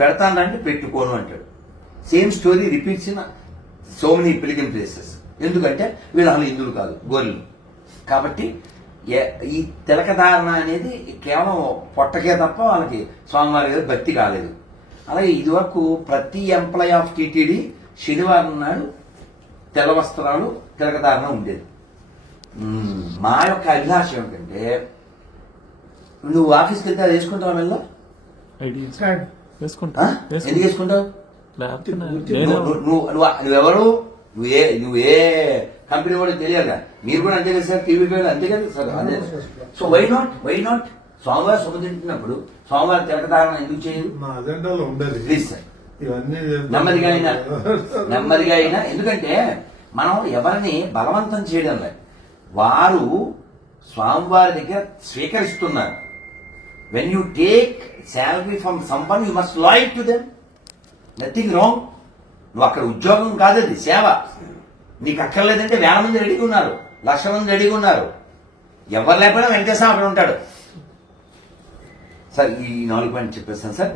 పెడతాను అంటే పెట్టుకోను అంటాడు. Same story repeats in so many pilgrim places. ఎందుకంటే వీళ్ళు అసలు హిందువులు కాదు, గోర్లు. కాబట్టి ఈ తిలకధారణ అనేది కేవలం పొట్టకే తప్ప వాళ్ళకి స్వామివారి గారి భక్తి కాలేదు. అలాగే ఇదివరకు ప్రతి ఎంప్లాయ్ ఆఫ్ టీటీడీ శనివారం నాడు తెల్ల వస్త్రాలు తిలకధారణ ఉండేది. మా యొక్క అభిలాష ఏమిటంటే, నువ్వు ఆఫీస్కి వెళ్తే అది వేసుకుంటావా? మెల్ల ఎందుకు వేసుకుంటావు? నువ్వెవరు? నువ్వు ఏ కంపెనీ కూడా తెలియాలి. మీరు కూడా అంతే కదా సార్, టీవీ పేరు అంతే కదా సార్. అదే. సో వై నాట్ స్వామివారి సొమ్ము తింటున్నప్పుడు స్వామివారి తిలకధారణ ఎందుకు చేయదు? ప్లీజ్ సార్, నెమ్మదిగా అయినా. ఎందుకంటే మనం ఎవరిని బలవంతం చేయడం లేదు, వారు స్వామివారి దగ్గర స్వీకరిస్తున్నారు. When you take salary from someone you must loyal to them. Nothing wrong. నువ్వు అక్కడ ఉద్యోగం కాదు, అది సేవ. నీకు అక్కర్లేదంటే వేల మంది రెడీగా ఉన్నారు, లక్షల మంది రెడీగా ఉన్నారు. ఎవరు లేకపోయినా వెంకటేశ్వర అక్కడ ఉంటాడు. సార్ ఈ 4 పాయింట్ చెప్పేస్తాను సార్.